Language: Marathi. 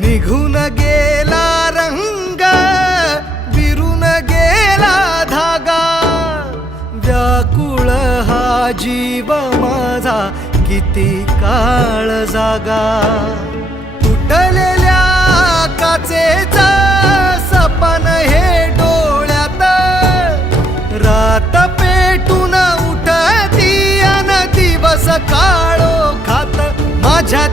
निघून गेला रंग, विरून गेला धागा, व्याकुळ हा जीव माझा किती काळ जागा. तुटलेल्या काचेचा सपन हे डोळ्यात, रात पेटून उठती अन दिवस काळो खात माझ्या